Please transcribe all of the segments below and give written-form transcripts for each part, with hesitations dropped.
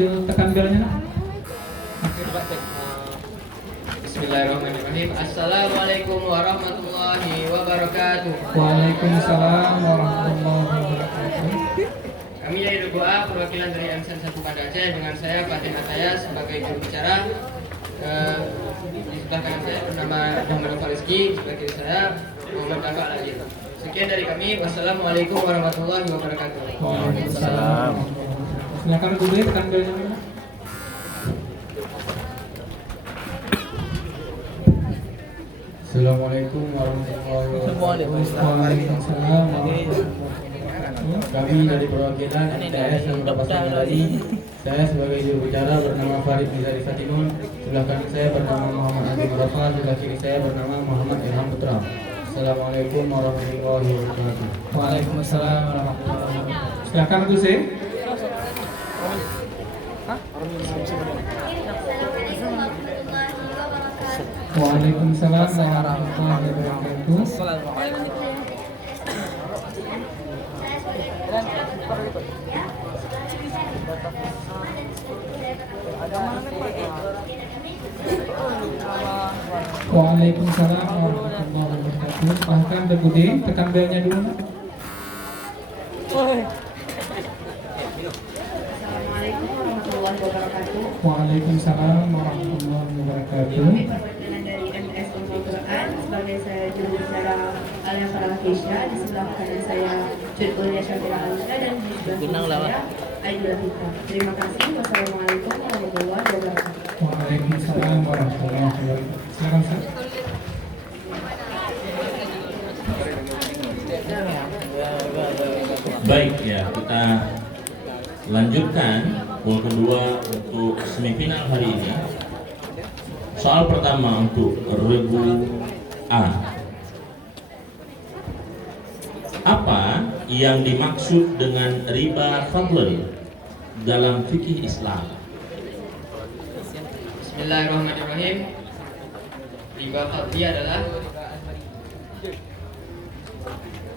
sambil tekan belnya nak. Bismillahirrahmanirrahim. Assalamualaikum warahmatullahi wabarakatuh. Waalaikumsalam warahmatullahi wabarakatuh. Kami dari Doa perwakilan dari MSN 1 Banda Aceh dengan saya Fatin Ataya sebagai juru bicara. Di sebelah kanan saya bernama Muhammad Fariski, sebelah kiri saya Muhammad Kakak Al-Ajid. Sekian dari kami. Wassalamualaikum warahmatullahi wabarakatuh. Waalaikumsalam. Silakan dulu tekan belnya dulu. Assalamualaikum warahmatullahi Waalaikumsalam. Kami dari perwakilan MTS yang berpasangan tadi. Saya sebagai juru bicara bernama Farid Nizari Fatimun. Sebelah kanan saya bernama Muhammad Andi Murafa. Sebelah kiri saya bernama Muhammad Ilham Putra. Assalamualaikum warahmatullahi wabarakatuh. Waalaikumsalam warahmatullahi wabarakatuh. Silakan Gus. Waalaikumsalam warahmatullahi wabarakatuh. Waalaikumsalam warahmatullahi wabarakatuh. Silahkan Deputi tekan belnya dulu. Assalamualaikum warahmatullahi wabarakatuh. Waalaikumsalam warahmatullahi wabarakatuh. Kami perwakilan dari MS Ummul Quran. Sebagai saya juru bicara Alia Farah Kisha. Di sebelah kanan saya Jurkulia Syafira Alisa dan di sebelah kiri saya Aidul Fitra. Terima kasih. Wassalamualaikum warahmatullahi wabarakatuh. Waalaikumsalam warahmatullahi wabarakatuh. Silakan Ustaz. Baik ya, kita lanjutkan pool kedua untuk semifinal hari ini. Soal pertama untuk regu A. Apa yang dimaksud dengan riba fadl dalam fikih Islam? Bismillahirrahmanirrahim. Riba fadli adalah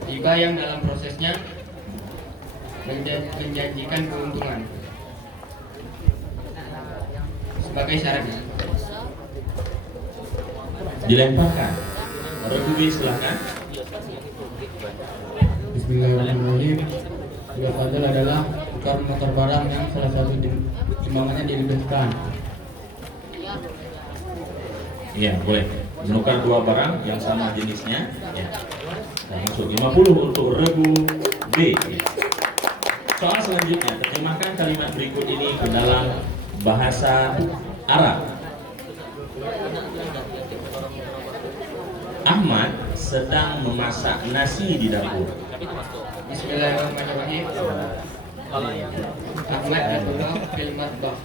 riba yang dalam prosesnya menjanjikan keuntungan sebagai syaratnya. Dilemparkan. Regu B silahkan. Bismillahirrahmanirrahim. Riba fadl adalah tukar menukar barang yang salah satu timbangannya dilebihkan. Iya, boleh. Menukar dua barang yang sama jenisnya. Ya. Nah, masuk 50 untuk regu B. Ya. Soal selanjutnya, terjemahkan kalimat berikut ini ke dalam bahasa Arab. Ahmad sedang memasak nasi di dapur. Bismillahirrahmanirrahim. Ahmad Abdullah fil matbah.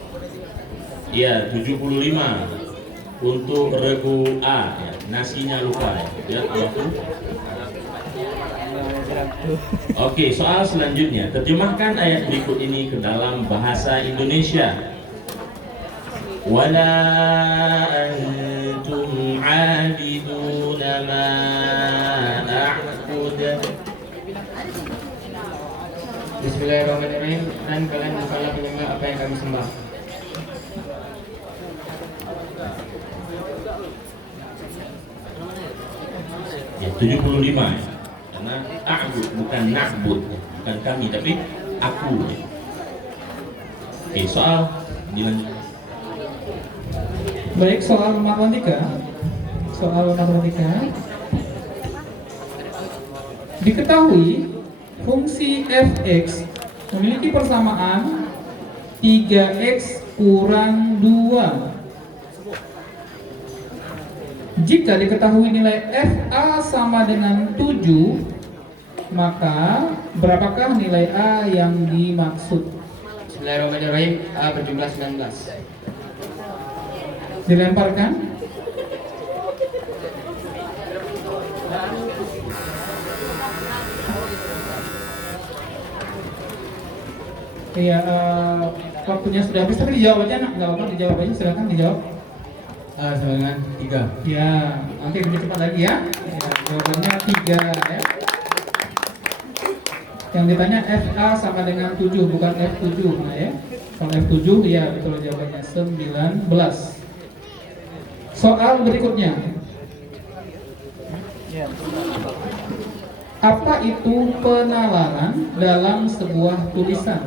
Iya, 75 untuk regu A. Ya. Nasinya lupa. Ya, waktu. Oke, soal selanjutnya, terjemahkan ayat berikut ini ke dalam bahasa Indonesia. Wala antum abiduna ma a'bud. Bismillahirrahmanirrahim. Dan kalian bukanlah penyembah apa yang kami sembah. Ya, 75 ya. Karena a'bud bukan na'bud, bukan kami tapi aku. Oke, soal dilanjut. Baik, soal matematika. Soal matematika. Diketahui fungsi fx memiliki persamaan 3x kurang 2. Jika diketahui nilai FA sama dengan 7, maka berapakah nilai A yang dimaksud? Bismillahirrahmanirrahim. A berjumlah 19. Dilemparkan. Iya, waktunya sudah habis, tapi dijawab aja nak, nggak apa-apa, dijawab aja, silakan dijawab. A sama dengan 3. Ya, nanti lebih cepat lagi ya. Ya, jawabannya 3 ya. Yang ditanya FA sama dengan 7, bukan F7, nah ya. Soal F7, ya betul jawabannya 19. Soal berikutnya. Apa itu penalaran dalam sebuah tulisan?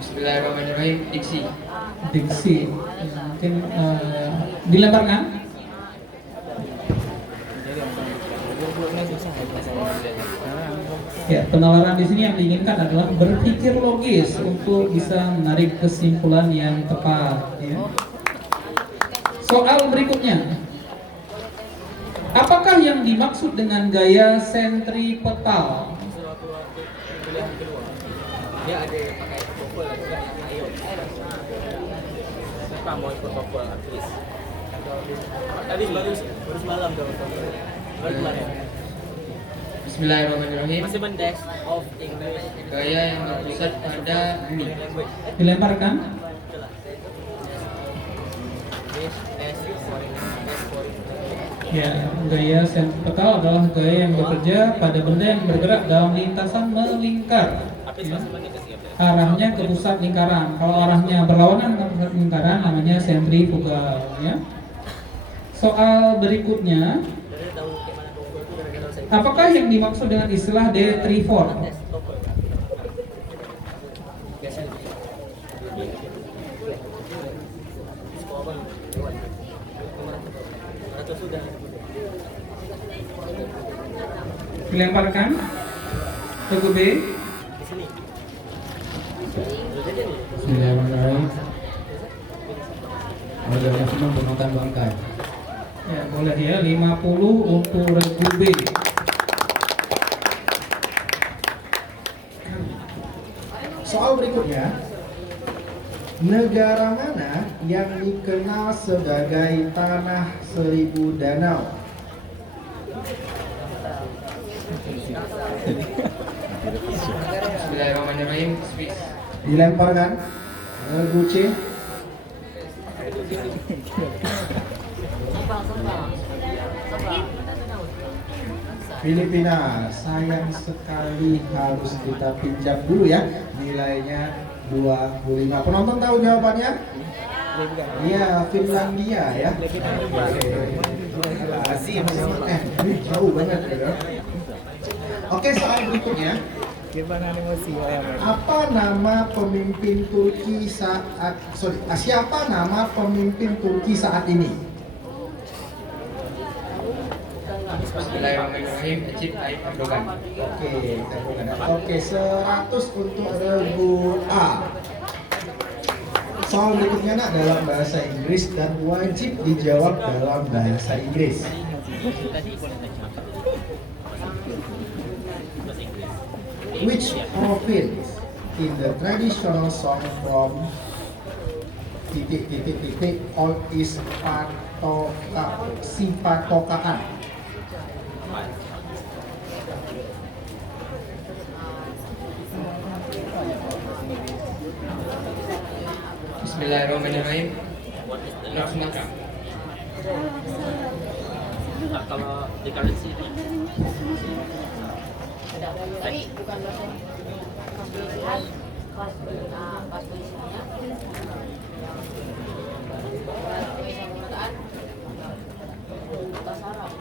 Bismillahirrahmanirrahim. Diksi. Diksi. Mungkin dilemparkan. Ya, penalaran di sini yang diinginkan adalah berpikir logis untuk bisa menarik kesimpulan yang tepat. Ya. Soal berikutnya. Apakah yang dimaksud dengan gaya sentripetal? Dia ada pakai topel juga yang ayo. Siapa mau ikut topel artis? Tadi baru semalam dong. Baru kemarin. Bismillahirrahmanirrahim. Masih mendes of English. Gaya yang berpusat pada bumi. Dilemparkan. Ya, gaya sentripetal adalah gaya yang bekerja pada benda yang bergerak dalam lintasan melingkar. Ya. Arahnya ke pusat lingkaran. Kalau arahnya berlawanan ke pusat lingkaran, namanya sentrifugal. Ya. Soal berikutnya, apakah yang dimaksud dengan istilah detrivor? Dilemparkan. Regu B. Bismillahirrahmanirrahim. Ada senang penonton bangkai. Ya, boleh ya, 50 untuk regu B. Soal berikutnya, negara mana yang dikenal sebagai tanah seribu danau? Bismillahirrahmanirrahim. Swiss. Dilemparkan. Regu C. Filipina. Sayang sekali harus kita pinjam dulu ya. Nilainya 25. Penonton tahu jawabannya? Iya, Finlandia ya. Ini jauh banget ya. Oke, soal berikutnya. Apa nama pemimpin Turki siapa nama pemimpin Turki saat ini? Bismillahirrahmanirrahim. Recep Tayyip Erdogan. Oke, 100 untuk regu A. Soal berikutnya nak dalam bahasa Inggris dan wajib dijawab dalam bahasa Inggris. Which province in the traditional song from all is sipatokaan? Bismillahirrahmanirrahim. North Sumatera. Kalau di currency ini tapi bukan bahasa pas pilihan pas tulisannya tulisan perkataan bahasa Arab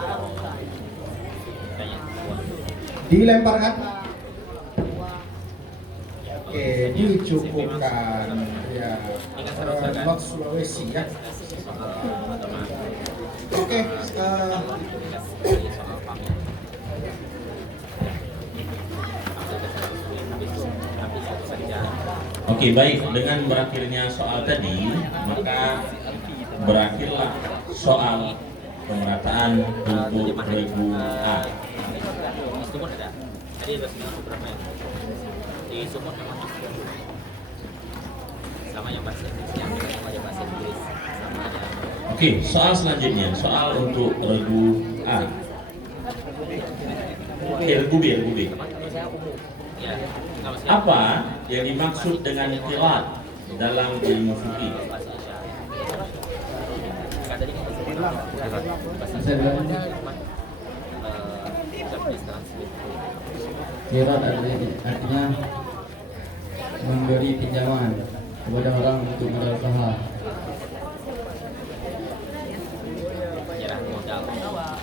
Arab bukan Dilemparkan. Oke, dicukupkan ya. Not Sulawesi ya. Oke, Oke, baik. Dengan berakhirnya soal tadi, maka berakhirlah soal pemerataan untuk regu A. Sumut ada. Tadi ada berapa ya? Di Sumut memang sama yang bahasa Inggris, yang sama yang bahasa Inggris, sama ada. Oke, soal selanjutnya, soal untuk regu A. Regu B. Ya, Apa yang dimaksud dengan qiraat dalam ilmu fikih? Bisa bilang kirat artinya memberi pinjaman kepada orang untuk modal usaha.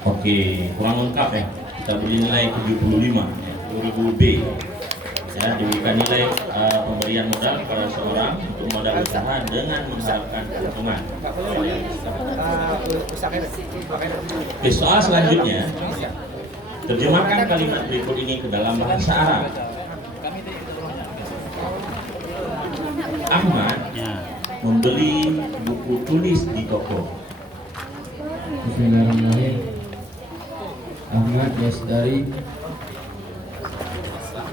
Oke, kurang lengkap ya. Kita beri nilai 75, 2000 B. Ya, diberikan nilai pemberian modal kepada seorang untuk modal usaha dengan mengharapkan keuntungan. Oke, soal selanjutnya, terjemahkan kalimat berikut ini ke dalam bahasa Arab. Ahmad membeli buku tulis di toko. Bismillahirrahmanirrahim. Ahmad yasdari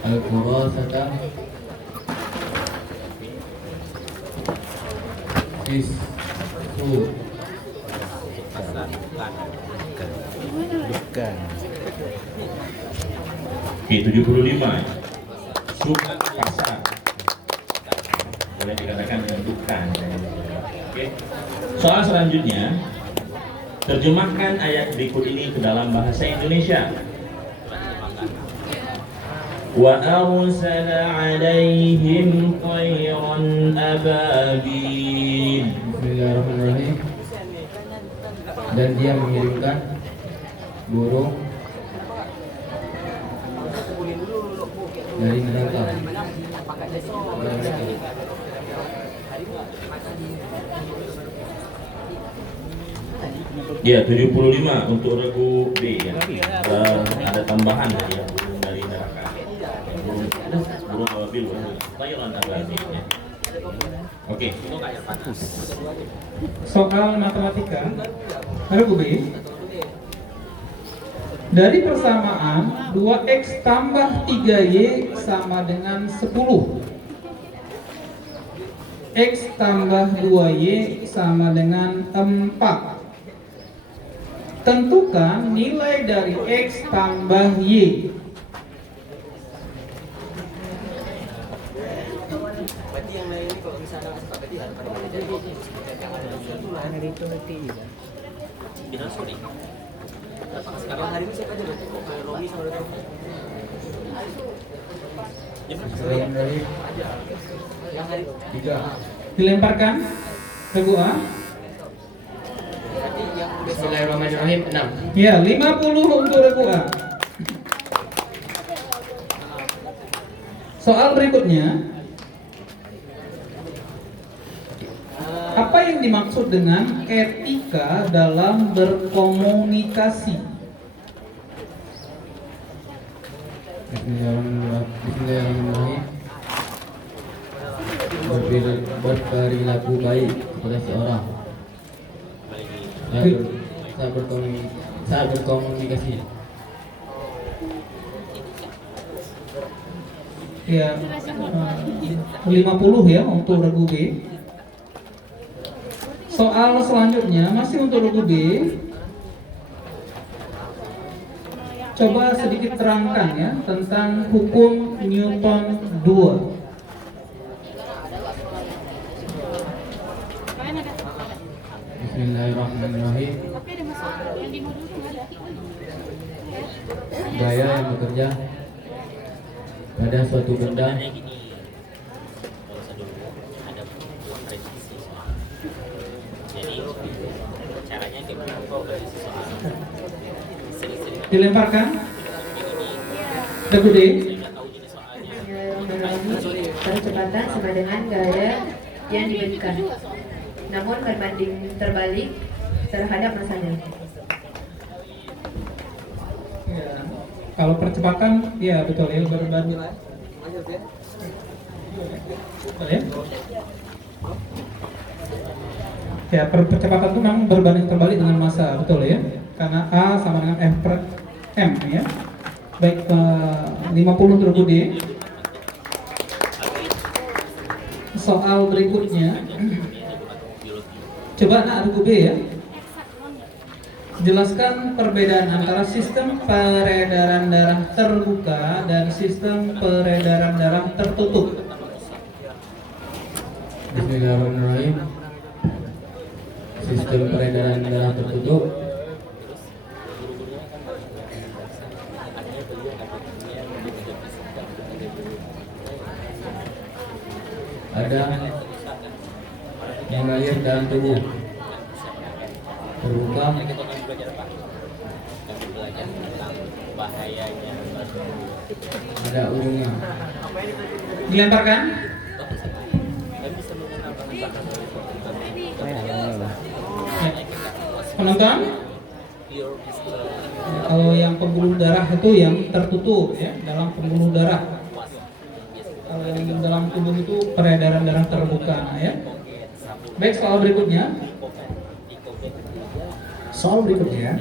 al-qurasata Oke, 75. Suk pasar. Boleh dikatakan dengan bukan. Oke. Soal selanjutnya, terjemahkan ayat berikut ini ke dalam bahasa Indonesia. Wa arsala 'alaihim tayran ababil. Bismillahirrahmanirrahim. Dan dia mengirimkan burung dari neraka. Ya, 75 untuk regu B ya. Ada tambahan ya, burung dari neraka. Burung ababil, tayran ababil ya. Oke. Soal matematika regu B. Dari persamaan 2x tambah 3y sama dengan 10. X tambah 2y sama dengan 4. Tentukan nilai dari X tambah Y. Berarti yang lain ini kalau misalnya berarti harus kalau hari ini siapa aja berarti kok Romi sama Romi. Bismillahirrahmanirrahim. Yang hari 3. Dilemparkan regu A. Bismillahirrahmanirrahim 6. Ya, 50 untuk regu A. Soal berikutnya, apa yang dimaksud dengan etika dalam berkomunikasi? Bismillahirrahmanirrahim. Berperilaku baik kepada seorang saat berkomunikasi. Ya, 50 ya untuk regu B. Soal selanjutnya masih untuk regu B. Coba sedikit terangkan ya tentang hukum Newton 2. Bismillahirrahmanirrahim. Gaya yang bekerja pada suatu benda Dilemparkan regu D. Percepatan sama dengan gaya yang diberikan, namun berbanding terbalik terhadap masanya. Ya, kalau percepatan, ya betul ya berbanding. Betul ya? Ya, percepatan itu memang berbanding terbalik dengan massa, betul ya? Karena A sama dengan F per M ya. Baik, 50 regu D. Soal berikutnya, coba nak regu B ya. Jelaskan perbedaan antara sistem peredaran darah terbuka dan sistem peredaran darah tertutup. Bismillahirrahmanirrahim. sistem peredaran darah tertutup. Ada mengalir dalam tubuh, terbuka, ada ujungnya. Dilemparkan. Ya. Penonton, kalau yang pembuluh darah itu yang tertutup ya, dalam pembuluh darah. Kalau yang dalam tubuh itu peredaran darah terbuka ya. Baik, soal berikutnya. Soal berikutnya,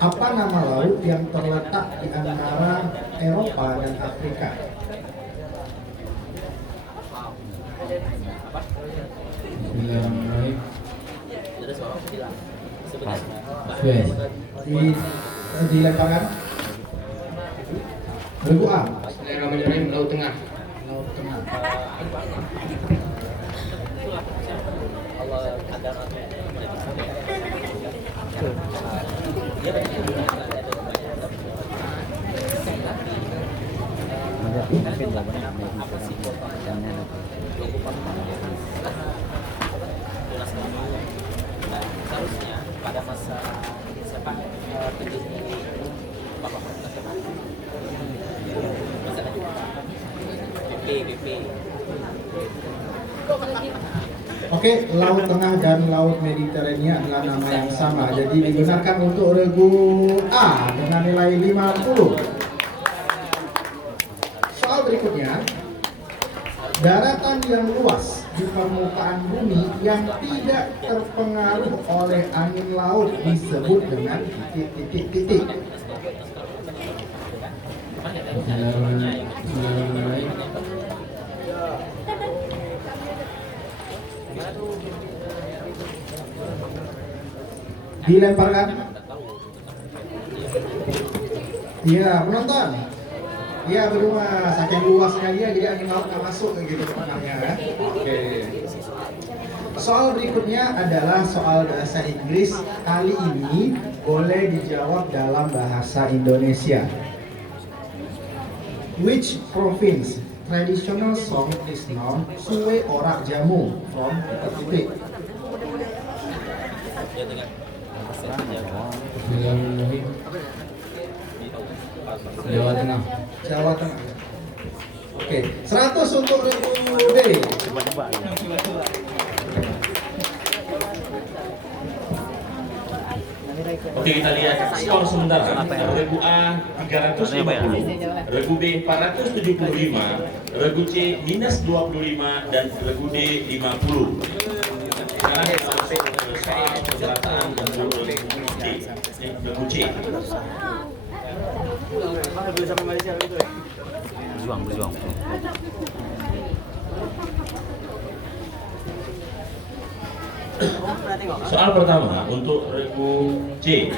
apa nama laut yang terletak di antara Eropa dan Afrika? Bismillahirrahmanirrahim. Suez. Dilemparkan. Regu A. Bismillahirrahmanirrahim. Laut Tengah. Laut Tengah. Seharusnya pada masa sepak BP. Oke, Laut Tengah dan Laut Mediterania adalah nama yang sama. Jadi digunakan untuk regu A dengan nilai 50. Soal berikutnya, daratan yang luas di permukaan bumi yang tidak terpengaruh oleh angin laut disebut dengan titik-titik-titik. Bismillahirrahmanirrahim. Dilemparkan. Iya, penonton. Iya, berumah. Saking luasnya dia, jadi angin laut nggak masuk gitu ke tengahnya. Ya. Oke. Soal berikutnya adalah soal bahasa Inggris. Kali ini boleh dijawab dalam bahasa Indonesia. Which province traditional song is known Suwe Orak Jamu from titik-titik? Bismillahirrahmanirrahim. Jawa Tengah. Jawa Tengah. Oke, 100 untuk regu B. Oke, kita lihat skor sementara. Regu A 350, regu B 475, regu C minus 25 dan regu D 50. Sekarang kita masuk ke soal pemerataan untuk regu C. Berjuang. Soal pertama untuk regu C.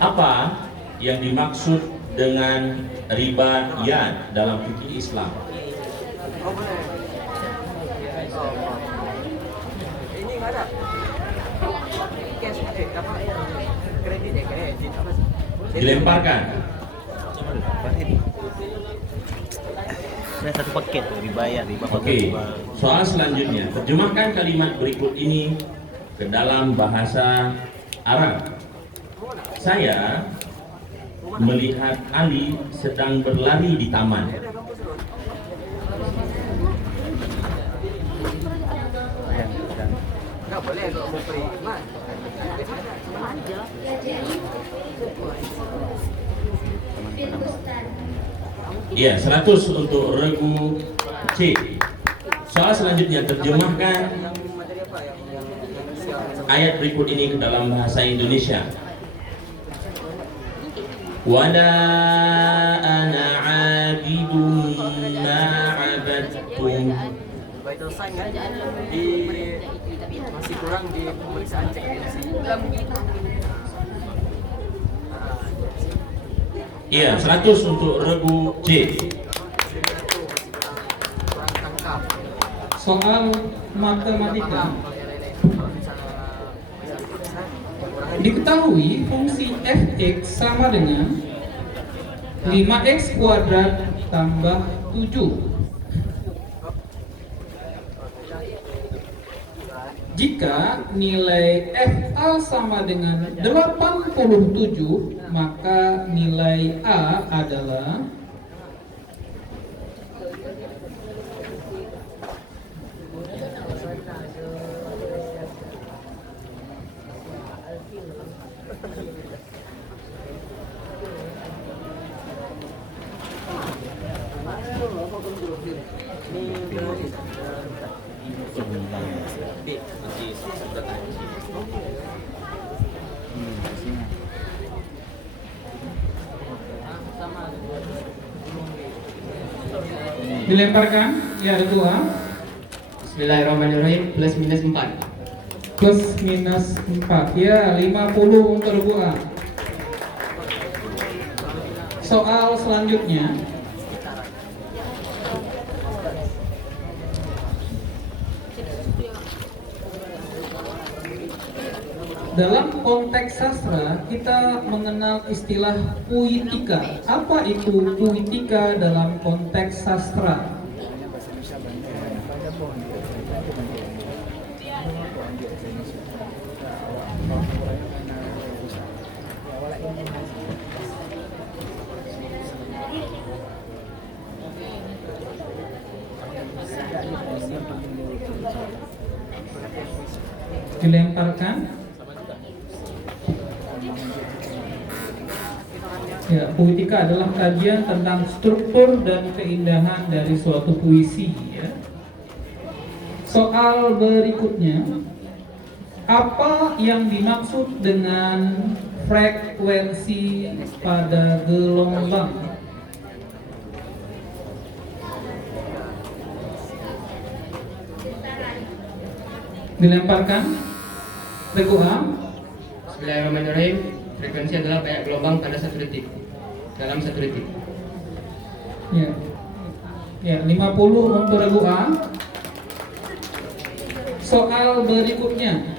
Apa yang dimaksud dengan riba yan dalam fikih Islam? Ini nggak ada. Cash kredit apa sih? Dilemparkan. Ada satu paket dibayar riba. Oke, soal selanjutnya, terjemahkan kalimat berikut ini ke dalam bahasa Arab. Saya melihat Ali sedang berlari di taman. Nggak boleh kalau mau beri. Ya, 100 untuk regu C. Soal selanjutnya, terjemahkan ayat berikut ini ke dalam bahasa Indonesia. Wala ana 'abidun ma 'abadtum. Vital sign kan di masih kurang di pemeriksaan cek emisi. Iya, 100 untuk regu C. Kurang tangkap. soal matematika. Diketahui fungsi fx sama dengan 5x kuadrat tambah 7. Jika nilai FA sama dengan 87, maka nilai A adalah dilemparkan, ya ada 2. Bismillahirrahmanirrahim, plus minus 4. Plus minus 4, ya 50 untuk regu A. Soal selanjutnya, dalam konteks sastra kita mengenal istilah puitika. Apa itu puitika dalam konteks sastra? Dilemparkan. Ya, puitika adalah kajian tentang struktur dan keindahan dari suatu puisi. Ya. Soal berikutnya, apa yang dimaksud dengan frekuensi pada gelombang? Dilemparkan. Regu A. Bismillahirrahmanirrahim. Frekuensi adalah banyak gelombang pada satu detik. Dalam satu detik. Ya. Ya, 50 untuk regu A. Soal berikutnya.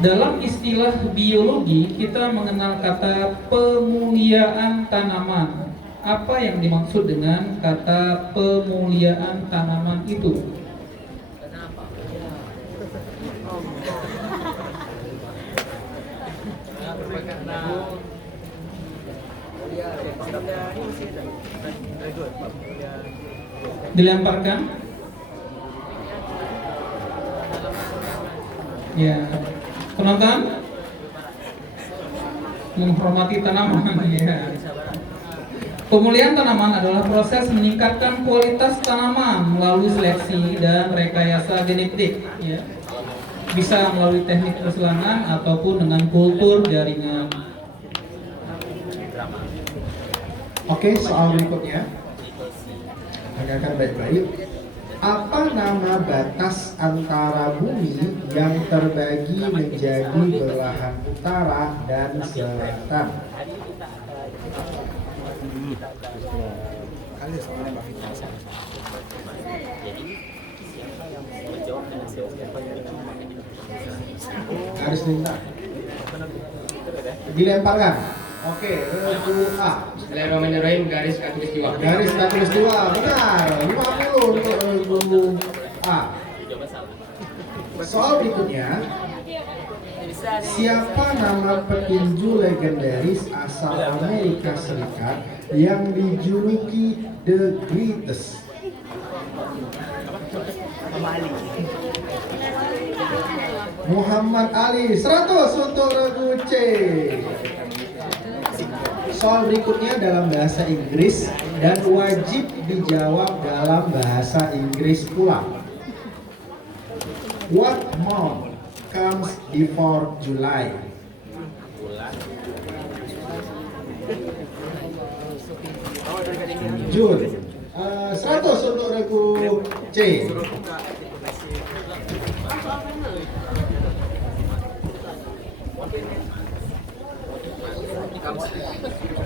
Dalam istilah biologi kita mengenal kata pemuliaan tanaman. Apa yang dimaksud dengan kata pemuliaan tanaman itu? Dilemparkan. Ya, penonton menghormati tanaman. Ya. Pemulihan tanaman adalah proses meningkatkan kualitas tanaman melalui seleksi dan rekayasa genetik. Ya. Bisa melalui teknik persilangan ataupun dengan kultur jaringan. Oke, soal berikutnya. Dengarkan baik-baik. Apa nama batas antara bumi yang terbagi menjadi belahan utara dan selatan? Garis lintang. Dilemparkan. Oke, regu A. Bismillahirrahmanirrahim, garis khatulistiwa. Garis khatulistiwa, benar. 50 untuk regu A. Soal berikutnya. Siapa nama petinju legendaris asal Amerika Serikat yang dijuluki The Greatest? Muhammad Ali. 100 untuk regu C. Soal berikutnya dalam bahasa Inggris dan wajib dijawab dalam bahasa Inggris pula. What month comes before July? June. 100 untuk regu C.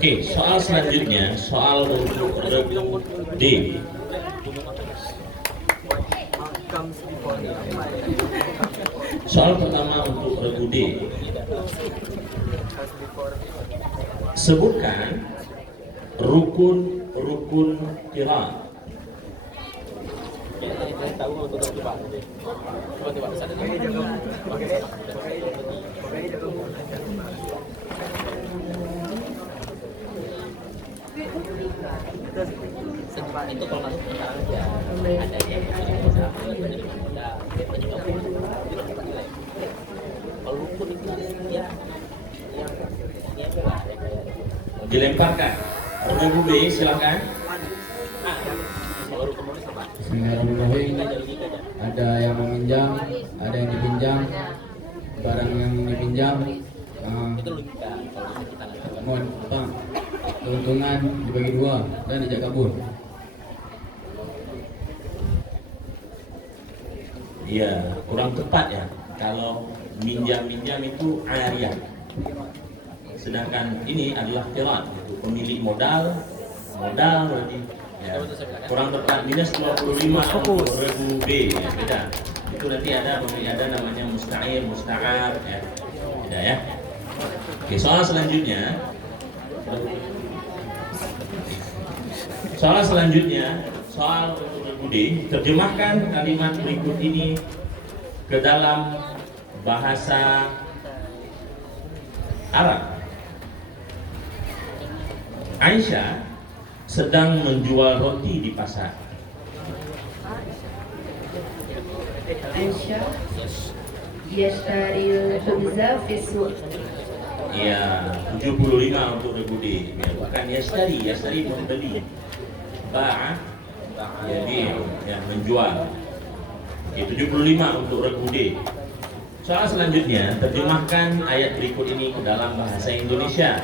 Oke, soal selanjutnya, soal untuk regu D. Soal pertama untuk regu D. Sebutkan rukun qiraat. Itu kalau masuk ke dalam ya ada yang kalau rukun itu ya Dilemparkan. Regu B silakan. kalau rukun itu apa? Bismillahirrahmanirrahim. Ada yang meminjam, ada yang dipinjam, barang yang dipinjam, Itu logika kalau kita nggak mohon apa, keuntungan dibagi dua dan ijab kabul. Iya, kurang tepat ya. Kalau minjam itu ariyah. Sedangkan ini adalah qiraat, itu pemilik modal berarti. Ya. Kurang tepat minus 25 untuk regu B ya, beda. Itu nanti ada namanya musta'ir, musta'ar ya. Beda ya. Oke, soal selanjutnya soal untuk regu D, terjemahkan kalimat berikut ini ke dalam bahasa Arab. Aisyah sedang menjual roti di pasar. Aisyah yashtaril khubza fi suq. Iya, 75 untuk regu D. Ya, bukan yashtari membeli. Ba'a jadi ya menjual. Ya, 75 untuk regu D. Soal selanjutnya, terjemahkan ayat berikut ini ke dalam bahasa Indonesia.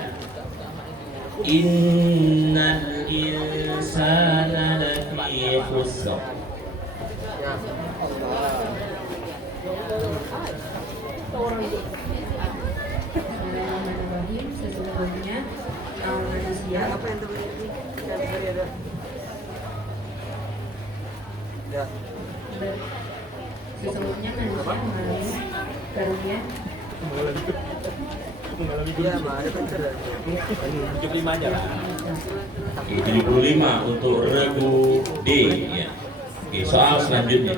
Innal insana lafi khusr. Bismillahirrahmanirrahim. Sesungguhnya manusia Sesungguhnya manusia mengalami karunia 75 aja lah. 75 untuk regu D ya. Oke, soal selanjutnya.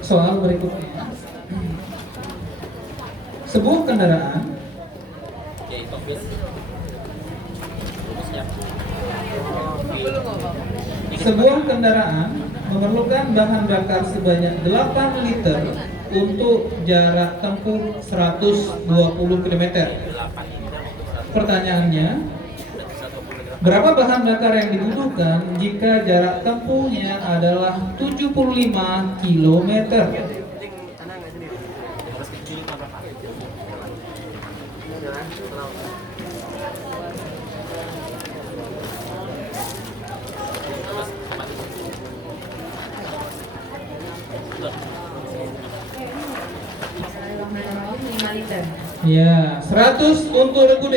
Soal berikutnya. Sebuah kendaraan Ya itu bis. Rumusnya. Sebuah kendaraan memerlukan bahan bakar sebanyak 8 liter untuk jarak tempuh 120 km. Pertanyaannya, berapa bahan bakar yang dibutuhkan jika jarak tempuhnya adalah 75 km? Bismillahirrahmanirrahim 5 liter. Ya, 100 untuk regu D.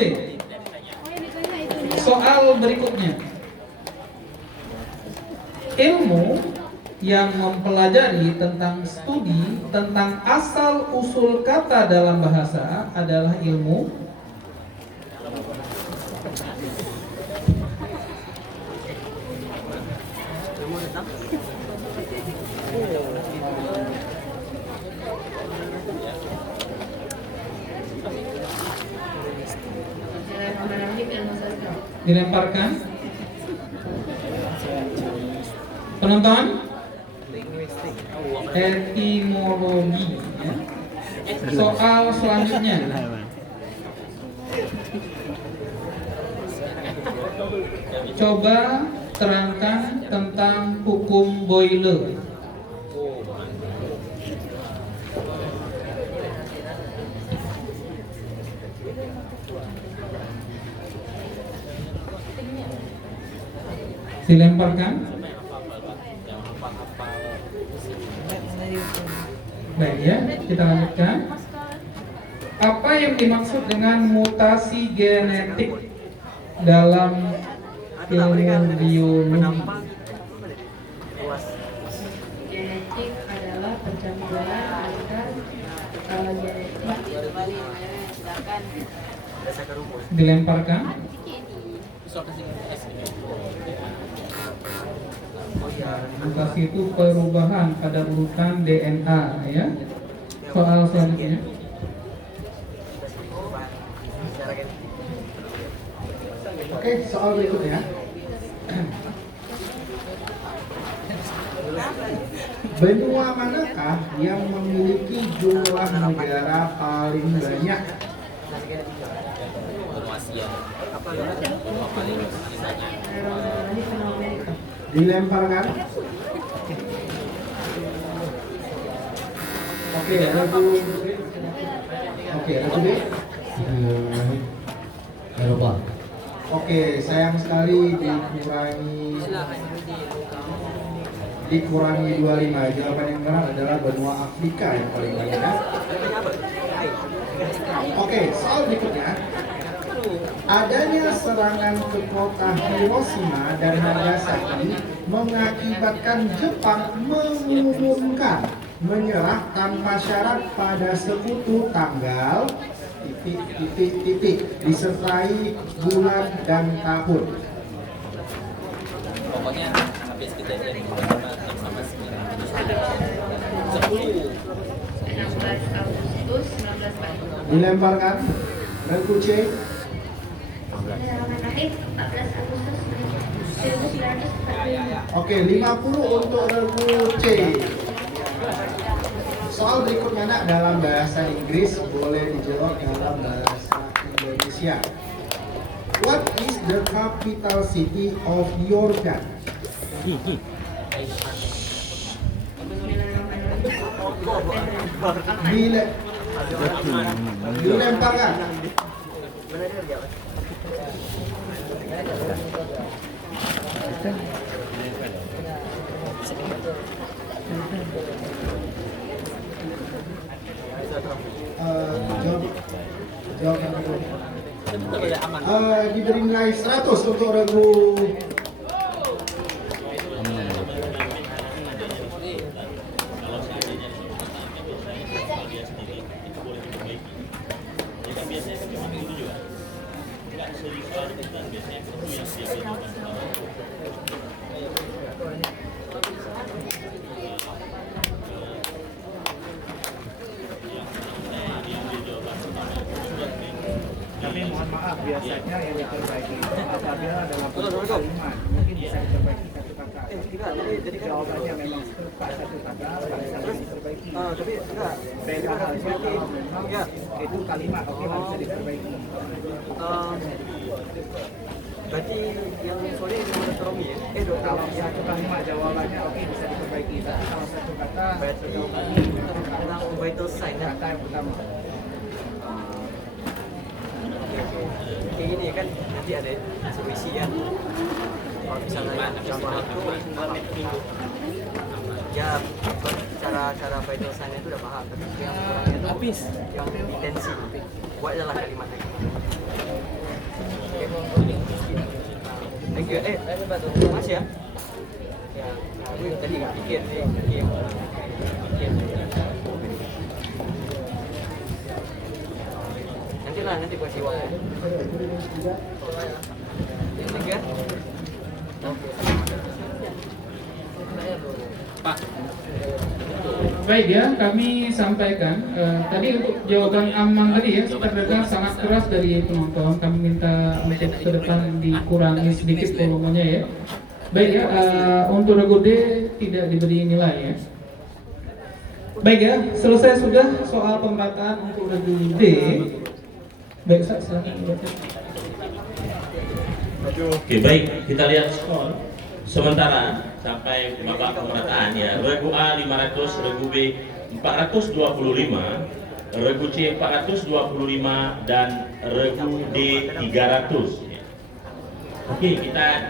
Soal berikutnya. Ilmu yang mempelajari tentang studi tentang asal usul kata dalam bahasa adalah ilmu Bismillahirrahmanirrahim. Ilmu sastra. dilemparkan. Penonton, etimologi ya. Soal selanjutnya. Coba terangkan tentang hukum Boyle. Dilemparkan. Baik ya, kita lanjutkan. Apa yang dimaksud dengan mutasi genetik dalam ilmu biologi? Genetik adalah Silakan. Dilemparkan. Mutasi itu perubahan pada urutan DNA ya. Soal selanjutnya. Oke, soal berikutnya. Benua manakah yang memiliki jumlah negara paling banyak? Dilemparkan. Oke, Regu B. Oke, Regu B. Eropa. Oke, sayang sekali dikurangi 25. Jawaban yang benar adalah benua Afrika yang paling banyak. Oke, soal berikutnya. Adanya serangan ke kota Hiroshima dan Nagasaki mengakibatkan Jepang mengumumkan menyerah tanpa syarat pada sekutu tanggal ... disertai bulan dan tahun. Pokoknya habis kejadian sama 16 Agustus 1940. Dilemparkan. Regu C. 14 Agustus 1945. Oke, 50 untuk Regu C. Soal berikutnya nak dalam bahasa Inggris, boleh dijawab dalam bahasa Indonesia. What is the capital city of Yordan? Dilemparkan. Jawaban diberi nilai 100 untuk Regu Tapi mohon maaf, biasanya yang diperbaiki itu apabila dalam kalimat mungkin bisa diperbaiki satu kata. Jadi jawabannya memang suka satu kata, pada saat yang diperbaiki. Tapi enggak. Beda halnya kalau memang itu kalimat oke nggak bisa diperbaiki. berarti yang sore ekonomi ya? Kalau satu kalimat jawabannya oke bisa diperbaiki. Tapi kalau satu kata Berarti jawabannya tentang vital sign ya? kata yang pertama. Kayak gini kan nanti ada solusi ya. Kalau misalnya sama itu ya cara vital sign itu udah paham, tapi yang kurangnya itu habis yang intensi buat adalah kalimatnya. Thank you. Masih ya? Ya, aku tadi nggak pikir nih. Nanti kasih waktu. Thank you. Pak. Baik ya, kami sampaikan tadi untuk jawaban Amang tadi ya, terdengar sangat keras dari penonton. Kami minta untuk ke depan dikurangi sedikit volumenya ya. Baik ya, untuk Regu D tidak diberi nilai ya. Baik ya, selesai sudah soal pemerataan untuk Regu D. Baik, silakan. Oke, baik, kita lihat skor sementara sampai babak pemerataan ya. Regu A 500, Regu B 425, Regu C 425 dan Regu D 300. Oke, kita